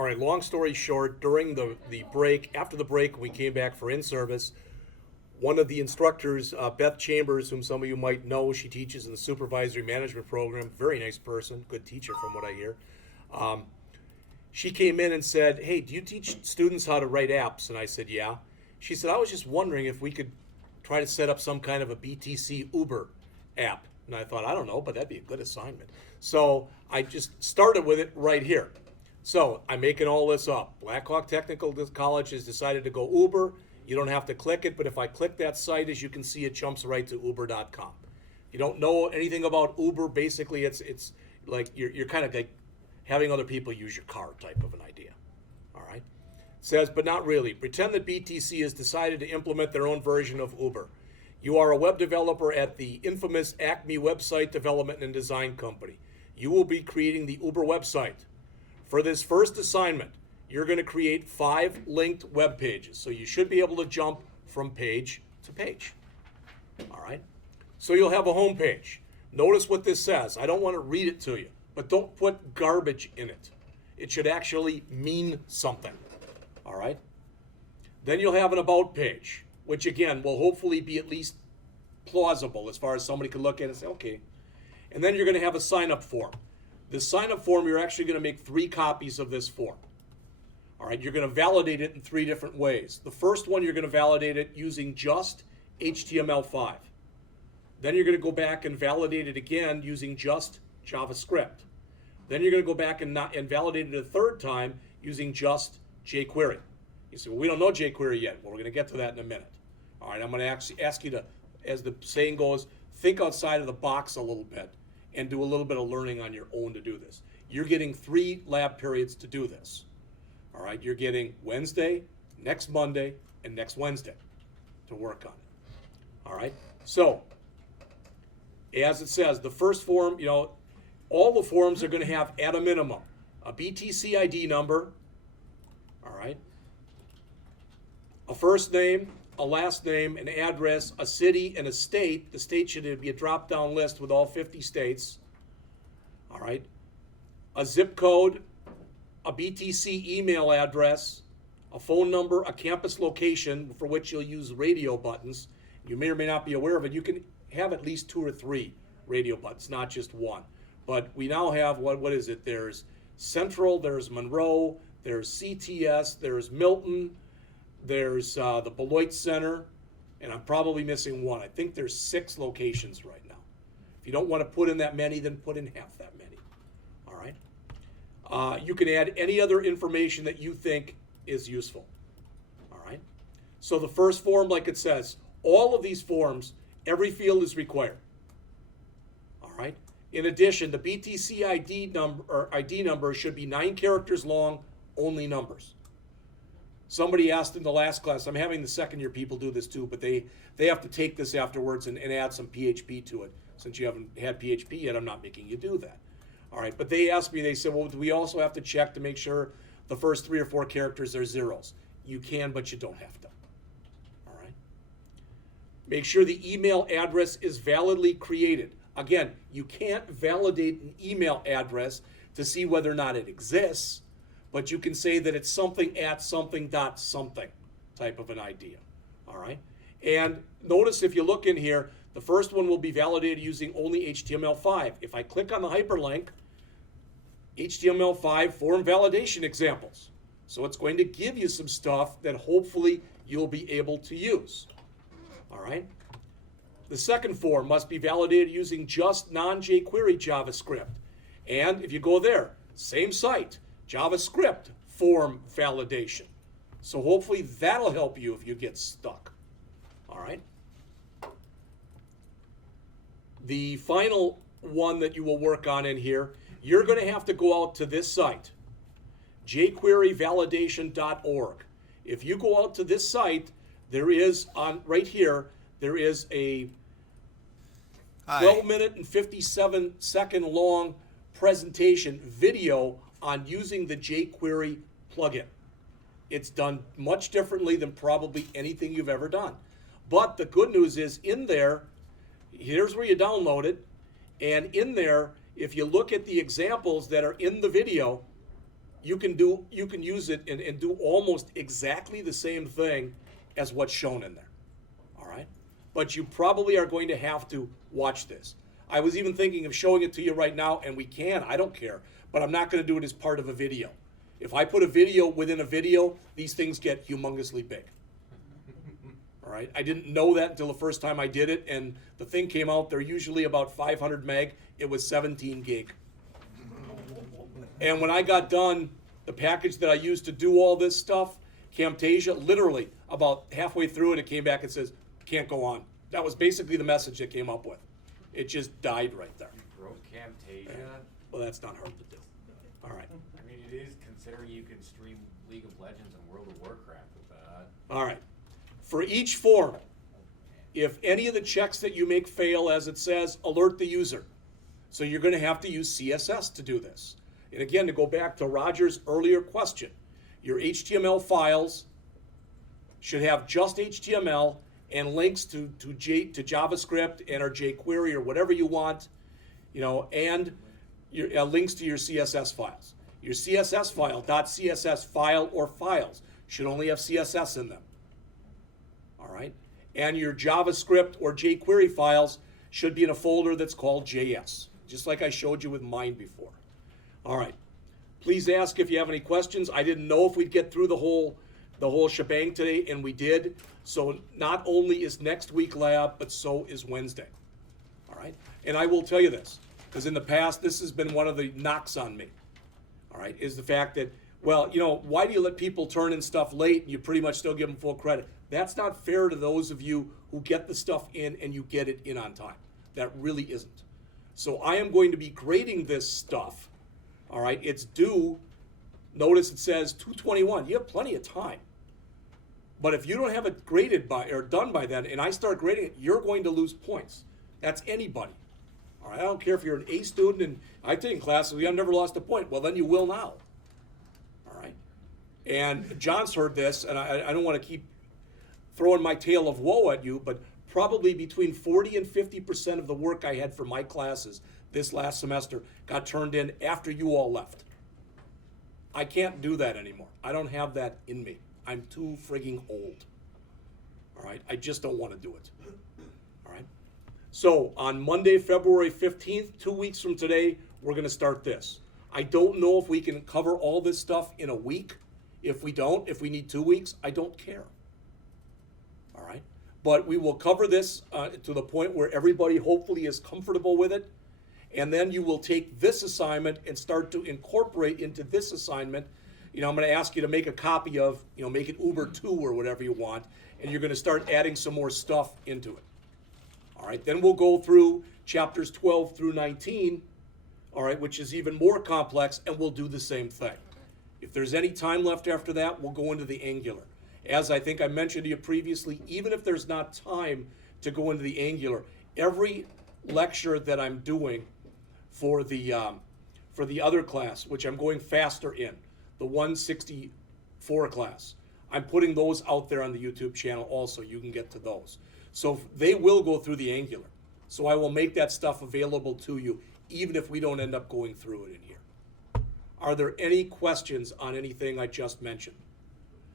All right, long story short, during the break, after the break, we came back for in-service. One of the instructors, Beth Chambers, whom some of you might know, she teaches in the supervisory management program, very nice person, good teacher from what I hear. She came in and said, hey, do you teach students how to write apps? And I said, yeah. She said, I was just wondering if we could try to set up some kind of a BTC Uber app. And I thought, I don't know, but that'd be a good assignment. So I just started with it right here. So I'm making all this up. Blackhawk Technical College has decided to go Uber. You don't have to click it, but if I click that site, as you can see, it jumps right to uber.com. If you don't know anything about Uber, basically it's like you're kind of like having other people use your car type of an idea. All right? It says, but not really. Pretend that BTC has decided to implement their own version of Uber. You are a web developer at the infamous Acme Website Development and Design Company. You will be creating the Uber website. For this first assignment, you're going to create 5 linked web pages. So you should be able to jump from page to page. All right? So you'll have a home page. Notice what this says. I don't want to read it to you, but don't put garbage in it. It should actually mean something. All right? Then you'll have an about page, which again will hopefully be at least plausible as far as somebody can look at it and say, okay. And then you're going to have a sign-up form. This sign-up form, you're actually going to make 3 copies of this form. All right, you're going to validate it in 3 different ways. The first one, you're going to validate it using just HTML5. Then you're going to go back and validate it again using just JavaScript. Then you're going to go back and validate it a third time using just jQuery. You say, well, we don't know jQuery yet. Well, we're going to get to that in a minute. All right, I'm going to actually ask you to, as the saying goes, think outside of the box a little bit and do a little bit of learning on your own to do this. You're getting 3 lab periods to do this. All right, you're getting Wednesday, next Monday, and next Wednesday to work on it. All right, so as it says, the first form, all the forms are going to have at a minimum a BTC ID number, all right, a first name, a last name, an address, a city, and a state. The state should be a drop-down list with all 50 states, all right, a zip code, a BTC email address, a phone number, a campus location for which you'll use radio buttons. You may or may not be aware of it. You can have at least 2 or 3 radio buttons, not just one. But we now have, what is it? There's Central, there's Monroe, there's CTS, there's Milton, there's the Beloit Center, and I'm probably missing one. I think there's 6 locations right now. If you don't want to put in that many, then put in half that many. All right? You can add any other information that you think is useful. All right? So the first form, like it says, all of these forms, every field is required. All right? In addition, the BTC ID number should be 9 characters long, only numbers. Somebody asked in the last class, I'm having the second-year people do this too, but they have to take this afterwards and add some PHP to it. Since you haven't had PHP yet, I'm not making you do that. All right, but they asked me, they said, well, do we also have to check to make sure the first 3 or 4 characters are zeros? You can, but you don't have to. All right. Make sure the email address is validly created. Again, you can't validate an email address to see whether or not it exists, but you can say that it's something at something dot something type of an idea. All right. And notice if you look in here, the first one will be validated using only HTML5. If I click on the hyperlink, HTML5 form validation examples. So it's going to give you some stuff that hopefully you'll be able to use. All right. The second form must be validated using just non-jQuery JavaScript. And if you go there, same site, JavaScript form validation. So hopefully that'll help you if you get stuck. All right. The final one that you will work on in here, you're going to have to go out to this site, jQueryvalidation.org. If you go out to this site, there is right here, there is a 12-minute and 57-second long presentation video on using the jQuery plugin. It's done much differently than probably anything you've ever done. But the good news is in there, here's where you download it, and in there, if you look at the examples that are in the video, you can use it and do almost exactly the same thing as what's shown in there. All right? But you probably are going to have to watch this. I was even thinking of showing it to you right now, and we can, I don't care, but I'm not going to do it as part of a video. If I put a video within a video, these things get humongously big. All right? I didn't know that until the first time I did it, and the thing came out, they're usually about 500 meg. It was 17 gig. And when I got done, the package that I used to do all this stuff, Camtasia, literally about halfway through it, it came back and says, can't go on. That was basically the message it came up with. It just died right there. You broke Camtasia? Well, that's not hard to do. All right. I mean, it is, considering you can stream League of Legends and World of Warcraft with that. All right. For each form, if any of the checks that you make fail, as it says, alert the user. So you're going to have to use CSS to do this. And again, to go back to Roger's earlier question, your HTML files should have just HTML and links to JavaScript and or jQuery or whatever you want, and your links to your CSS files. Your CSS file, .css file or files, should only have CSS in them. All right? And your JavaScript or jQuery files should be in a folder that's called JS, just like I showed you with mine before. All right. Please ask if you have any questions. I didn't know if we'd get through the whole shebang today, and we did. So not only is next week lab, but so is Wednesday. All right? And I will tell you this, because in the past, this has been one of the knocks on me. All right, is the fact that, well, why do you let people turn in stuff late and you pretty much still give them full credit? That's not fair to those of you who get the stuff in and you get it in on time. That really isn't. So I am going to be grading this stuff. All right, it's due. Notice it says 2/21. You have plenty of time. But if you don't have it graded by or done by then, and I start grading it, you're going to lose points. That's anybody. All right, I don't care if you're an A student and I've taken classes, I've never lost a point. Well, then you will now. All right. And John's heard this, and I don't want to keep throwing my tale of woe at you, but probably between 40 and 50% of the work I had for my classes this last semester got turned in after you all left. I can't do that anymore. I don't have that in me. I'm too frigging old. All right, I just don't want to do it. All right. So on Monday, February 15th, 2 weeks from today, we're going to start this. I don't know if we can cover all this stuff in a week. If we don't, if we need 2 weeks, I don't care. All right. But we will cover this to the point where everybody hopefully is comfortable with it. And then you will take this assignment and start to incorporate into this assignment. I'm going to ask you to make a copy of, make it Uber 2 or whatever you want, and you're going to start adding some more stuff into it. All right, then we'll go through chapters 12 through 19, all right, which is even more complex, and we'll do the same thing. If there's any time left after that, we'll go into the Angular. As I think I mentioned to you previously, even if there's not time to go into the Angular, every lecture that I'm doing for the other class, which I'm going faster in, the 164 class, I'm putting those out there on the YouTube channel also. You can get to those. So they will go through the Angular. So I will make that stuff available to you, even if we don't end up going through it in here. Are there any questions on anything I just mentioned?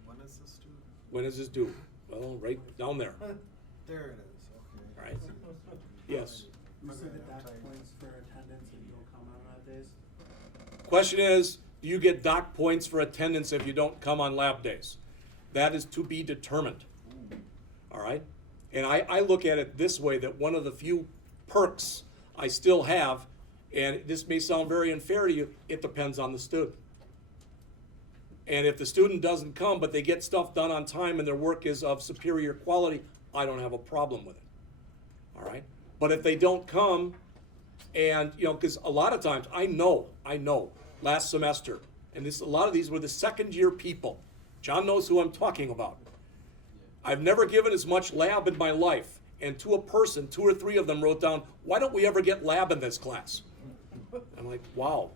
When is this due? When is this due? Well, right down there. There it is, okay. All right. Yes. You said the dock points for attendance if you don't come on lab days? Question is, do you get dock points for attendance if you don't come on lab days? That is to be determined. All right? And I look at it this way, that one of the few perks I still have, and this may sound very unfair to you, it depends on the student. And if the student doesn't come, but they get stuff done on time and their work is of superior quality, I don't have a problem with it. All right? But if they don't come, and, because a lot of times, I know, last semester, and a lot of these were the second-year people. John knows who I'm talking about. I've never given as much lab in my life, and to a person, 2 or 3 of them wrote down, why don't we ever get lab in this class? I'm like, wow,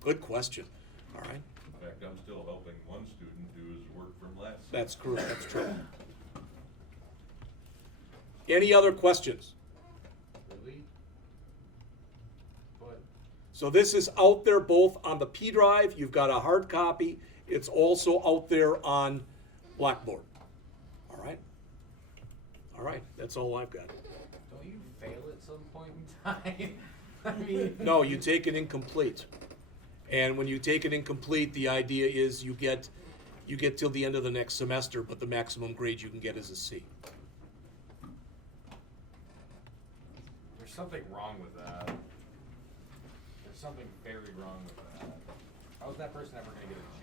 good question. All right? In fact, I'm still helping one student do his work from last. That's correct, that's true. Any other questions? Really? But So this is out there both on the P drive, you've got a hard copy, it's also out there on Blackboard. All right? All right, that's all I've got. Don't you fail at some point in time? I mean. No, you take an incomplete. And when you take an incomplete, the idea is you get till the end of the next semester, but the maximum grade you can get is a C. There's something wrong with that. There's something very wrong with that. How's that person ever gonna get a